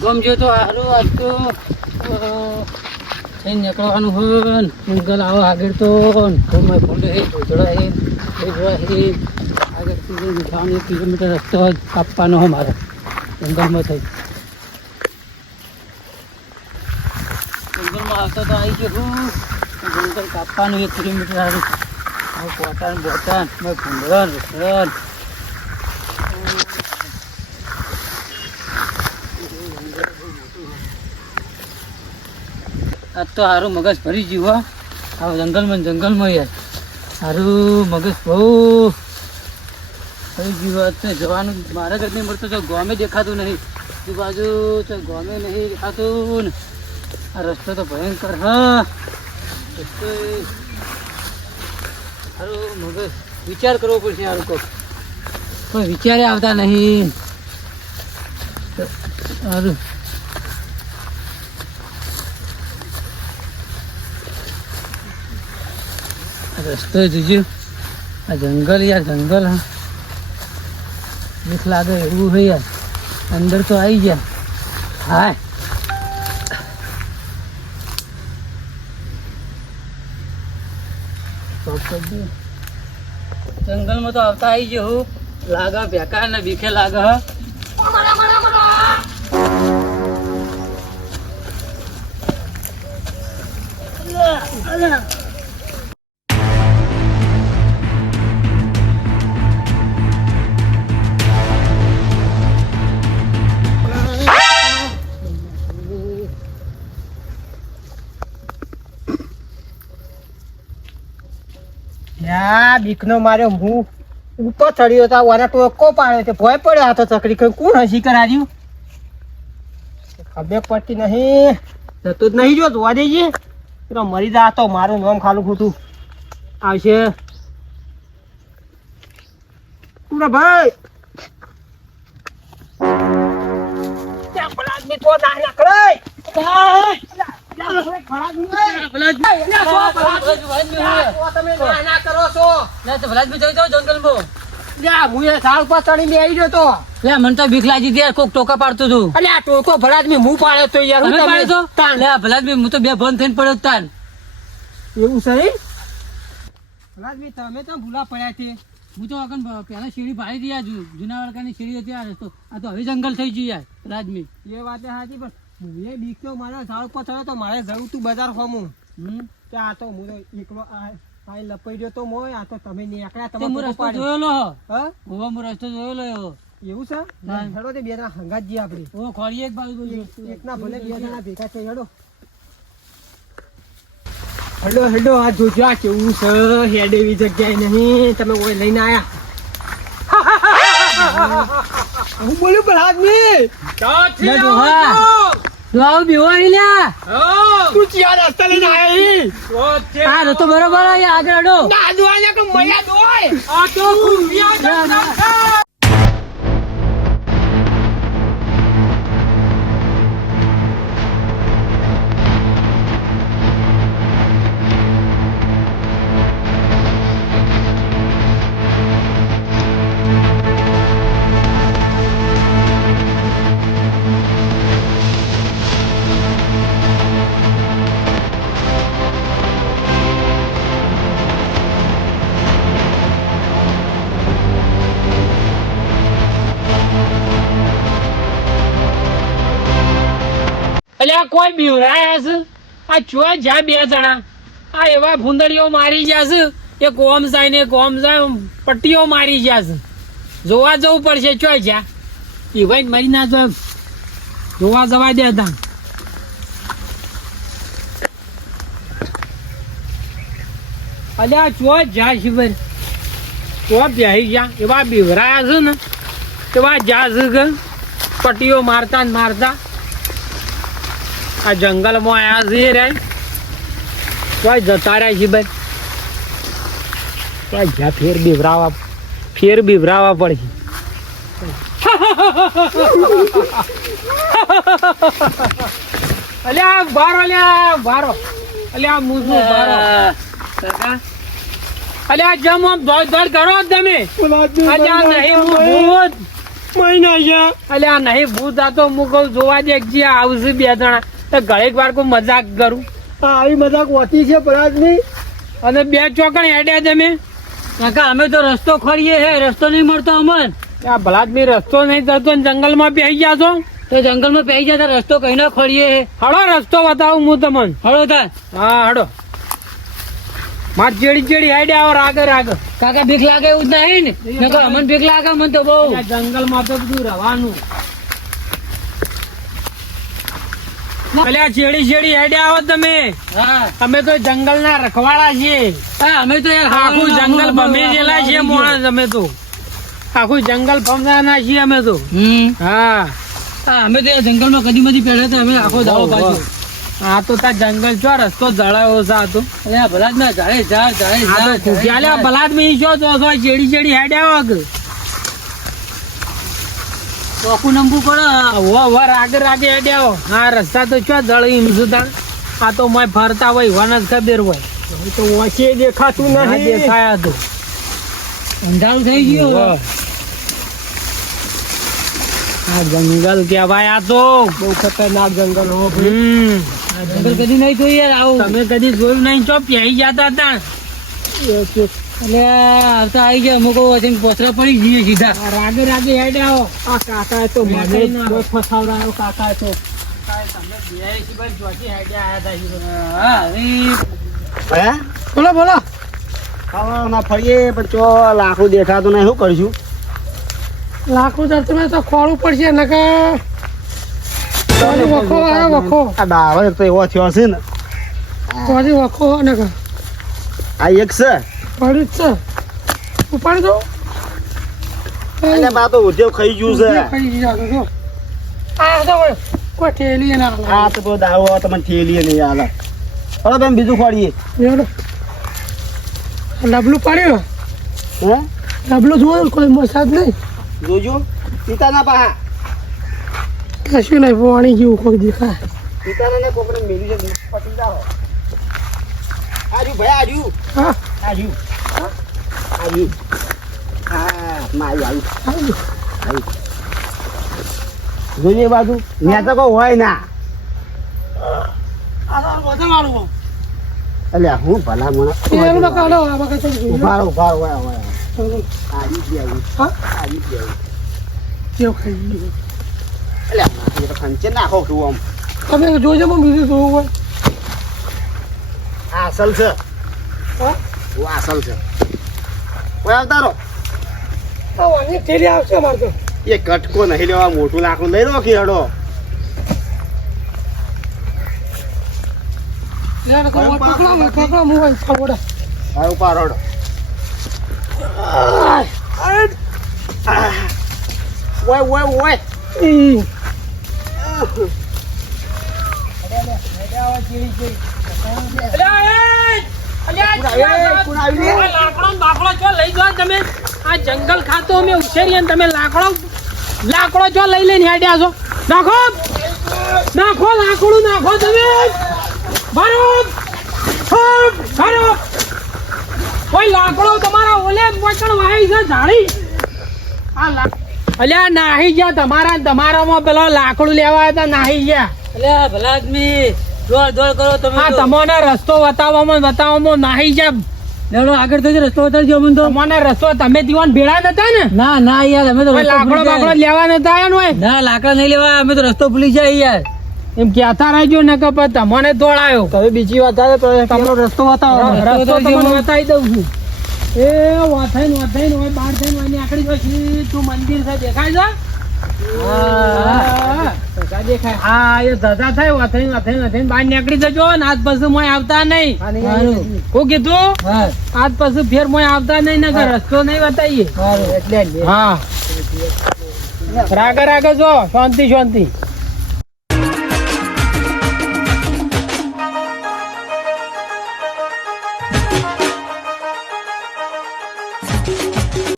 ગમજો તો સારું આજ તો થઈ નીકળવાનું હોય. ને જંગલ આવો આગળ તો. ઘરમાં ફૂલ હે ધોધડા હે ભેજવા હે આગળ એક કિલોમીટર રસ્તો કાપવાનો હોય મારે. જંગલમાં થઈ. જંગલમાં આવતો તો આવી ગયો હું. જંગલ કાપવાનું એક કિલોમીટર સારું કોટાન બોટાન મેં ભૂંગળણ રસણ આજ તો સારું મગજ ભરી ગયું હો. આ જંગલમાં જંગલમાં યાર. સારું મગજ બહુ ફરી ગયું આજ તો જવાનું મારા નહીં મળતું તો ગોમે દેખાતું નહીં. એ બાજુ તો ગોમે નહીં દેખાતું ને. આ રસ્તો તો ભયંકર, હા. રસ્તો સારું મગજ વિચાર કરવો પડશે સારું કોક. કોઈ વિચારે આવતા નહીં. સારું રસ્તો જોજો આ જંગલ યાર જંગલ હા બીક લાગે એવું હોય યાર અંદર તો આવી ગયા હાય સ્ટોપ કરી દો. જંગલમાં તો આવતા આવી ગયો હું લાગે બેકાર ને બીખે લાગે હ યા, બીકનો માર્યો હું ઉપર ચડ્યો તો વાના ટોકો પાડ્યો તે ભય પડ્યો હાથો ચકડી કઈ કોણ હસી કરાવ્યું ખબર પડતી નહીં. જતું જ નહીં જો જોવા દેજે. પેલો મરી જા તો મારું નામ ખાલું ખોટું. આવશે. પૂરા ભાઈ. ત્યાં પેલા આદમી તો ના ના બીક લાગી એવું એમ? તમે તો ભૂલા પડ્યા છે હું તો આગળ પહેલા શેરી ભાડી હતી જુના જૂના શેરી હતી આ રસ્તો આ તો હવે જંગલ થઈ ગયું યાર રાજમી એ વાત સાચી પણ હું એ બીક તો મારા ઝાડ પર ચડ્યો તો મારે જવું તું બજાર ખોમું હમ. કે આ તો હું તો એકલો આ લપાઈ ગયો તો મોય આ તો તમે નીકળ્યા તમે હું રસ્તો જોયેલો હ. ગોવા હોવા હું રસ્તો જોયેલો એવો એવું છે? હેડો તે બે જણા હંગાત જઈએ આપણે. ઓ ખોરીએ એક બાજુ બાજુ. એક- એકના ભલે બે જણા ભેગા છે હેડો. હેડો હેડો આ જોજો આ કેવું છે? હેડ એવી જગ્યાએ નહીં. તમે ઓય લઈને આયા. હું બોલ્યું પણ આદમી લે ડોહા. તું આવું બેવાડી લ્યા તું ચિયા રસ્તા લઈને આયા? આ રસ્તો બરોબર આ આગળ અડો ના દોવાને કે મયા દોય આ તો અલ્યા કોઈ બીવરાયા છે આ ચો જા બે જણા? આ એવા ભૂંદડીઓ મારી ગયા છે એ ઓમ જાય ને કોમ જાય પટ્ટીઓ મારી ગયા છે. જોવા જવું પડશે ચો એ ભાઈ મરી ના જો જોવા જવા દે હતા અલ્યા ચો જા શિવર ચો બેહી ગયા. એવા બીવરાયા છે ને, એવા જા છે પટ્ટીઓ મારતા ને મારતા. આ જંગલમાં આયા છે રે. કોઈ જતા રહ્યા છે ભાઈ. કોઈ જ્યાં ફેર બીવરાવા ફેર બીવરાવા પડશે અલ્યા અલ્યા બારો અલ્યા મુસુ બારો સરકાર અલ્યા જમ આમ દોડ દોડ કરો તમે. અલ્યા નહીં હું ભૂત. મહિના ગયા અલે આ નહીં ભૂત આ તો હું જોવા દે જે આવશે બે જણા. તો ઘરેક વાર કોઈ મજાક કરું. આવી મજાક હોતી છે પરાજની. અને બે ચોકણ હેડ્યા તમે કાકા અમે તો રસ્તો ખોરીએ હે રસ્તો નહીં મળતો અમન. આ ભલાદમી રસ્તો નહીં થતો ને જંગલમાં બેસી ગયા છો? તો જંગલમાં પહેરી જતા રસ્તો કઈ ના ખોરીએ હે. હળો રસ્તો બતાવું હું તમને. હળો થાય હા હળો. માર ચેડી ચેડી હેડ્યા આવો આગળ આગળ કાકા ભીખ લાગે એવું જ નહીં ને? અમન ભીખ લાગે મને તો બહુ. આ જંગલમાં તો બધું રહેવાનું અલ્યા ચેડી ચેડી હેડ્યા આવો તમે. અમે તો જંગલના રખવાડા છીએ. હા અમે તો યાર આખું જંગલ ભમી ગયેલા છીએ માણસ અમે તો. આખું જંગલ ભમવાના છીએ અમે તો. હમ. હા. અમે તો યાર જંગલમાં કદી મધી પહેર્યા હતા અમે આખો દાવો પાછો. આ તો તાર જંગલ છો રસ્તો જળાયો છે આ તો. અરે આ ભલા જ ના ઝાડે ઝાડ ઝાડે ભલાદ તો માં છો તો છો ચેડી ચેડી હેડ્યા આવો આખું નંબુ પડે. વો વર આગળ આગળ હેડ્યા આવો રસ્તા તો ચો જળી સુધા આ તો મોય ફરતા હોય વન જ ખબર હોય. તો વાંચે દેખાતું નથી. દેખાયા તો. અંધારું થઈ ગયું આ જંગલ કેવાય આ તો. બહુ ખતરનાક જંગલ હો હમ. આ જંગલ કદી નહીં જોઈએ આવું. તમે કદી જોયું નહીં ચો પ્યાઈ જતા હતા. એટલે આવતા આવી ગયા અમુક વચન પોચરા પડી જઈએ સીધા. રાગે રાગે હેડ્યા આવો. આ કાકા તો મને ફસાવડાયો કાકા તો. તમે બે શિબર ચોથી હેડ્યા આયા તા શિબર. હા એ હે? બોલો બોલો. ખાવાના ફરીએ પણ ચો લાકડું દેખાતું નહીં શું કરશું? લાકડું તો તમે તો ખોળવું પડશે નકર વખો આવે વખો. આ તો એવો થયો છે ને. વખો નકર. આ એક છે. પડ્યું જ છે. ઉપાડી દો એટલે બા તો ઉદ્યોગ ખાઈ ગયું છે. ખાઈ ગયા તો જો. આ તો કોઈ- થેલી ના. આ તો બધો દાવો તમને થેલી નહીં આલે હવે તમે બીજું ખોડીએ. ડબલું પાડ્યો? હે? ડબલું જોયું કોઈ મસાજ નહીં. જોજો. પિતાના પા કશું નહીં પાણી જેવું કોઈ દેખાય. પિતાને ને કોકને મેલ્યું છે પટી જાવ આજુ ભાઈ આજુ હા. આજુ હા મારી આજુ આવ્યું. જોઈએ બાજુ ત્યાં તો કોઈ હોય ના એટલે હું ભલા મને એનું તો કાઢો આ વખત તો જોયું. ઊભા રહો ઊભા રહો ઊભા રહો. ચાલો. આજુ જ આવ્યું હા આજુ જ આવ્યું કેવું ખાઈ એટલે ખંચે નાખો તું આમ તમે જોજો બીજું જોવું હોય આ અસલ છે હા હું અસલ છે. ઓય આવતા રહો. આ વાંચી ઠેલી આવશે અમારે તો. એ કટકો નહીં લેવા મોટું લાકડું લઈ લો કે હડો. યાર તો હું પકડો હું પકડો હું હોય ફાવડા હવે ઉપર હડો ઓય ઓય ઓય ઈ આ જંગલ ખાતો અમે ઉછેરીએ તમે લાકડો લાકડો જો લઈ લઈને હેડ્યા છો. નાખો નાખો લાકડું નાખો તમે. ભરો ભરો કોઈ લાકડો તમારા ઓલે પોચણ વાહી છે ઝાડી. આ અલ્યા નાહી ગયા તમારા તમારામાં પેલા લાકડું લેવા હતા નાહી ગયા. અલ્યા ભલા આદમી. દોડ દોડ કરો તમે આ તમને રસ્તો બતાવવામાં બતાવવામાં નાહી ગયા લેવડો આગળ થઈને રસ્તો બતાવજો અમને તો તમને રસ્તો તમે દીવાન ભેળા નતા ને ના ના યાર અમે તો લાકડો ભૂલી બાકડો જાય. લેવા નતા આયા હોય ના લાકડા નહીં લેવા અમે તો રસ્તો ભૂલી જાય યાર એમ કહેતા રહેજો ને કે તમને દોડાયો તમે બીજી વાત આવે તો તમારો રસ્તો બતાવો રસ્તો રસ્તો તમને બતાવી દઉં છું એ વાથાઈ ને વાથાઈ હોય બાર થઈને આકડી જો તું મંદિર છે દેખાય છે હા. એ થાય બહાર નીકળી જજો ને આજ પછી મોય આવતા નહીં. હું કીધું આજ પછી ફેર મોય આવતા નહીં ને રસ્તો નહીં બતાવીએ હા રાગે રાગે જો શાંતિ શાંતિ